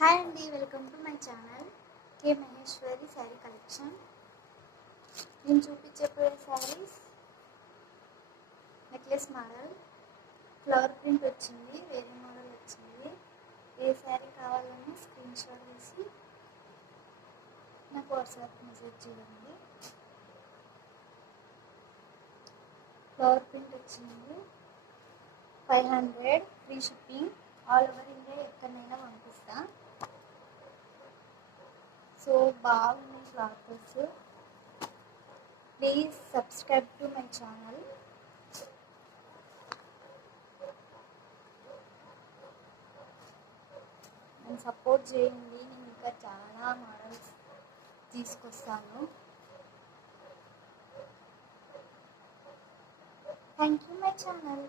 Hi అండి, welcome to my channel K Maheshwari sari collection. నేను చూపించబోయే saris necklace model, flower print వచ్చింది, వేరే మోడల్ వచ్చింది. ఏ శారీ కావాలని స్క్రీన్ షాట్ తీసి నాకు వాట్సాప్ మెసేజ్ చేయండి. ఫ్లవర్ ప్రింట్ వచ్చింది, 500 free shipping, all over India ఎక్కడైనా పంపిస్తా. సో బాగుంది clothes. Please subscribe to my channel. నన్ను సపోర్ట్ చేయండి, నేను ఇంకా చాలా మోడల్స్ తీసుకొస్తాను. Thank you my channel.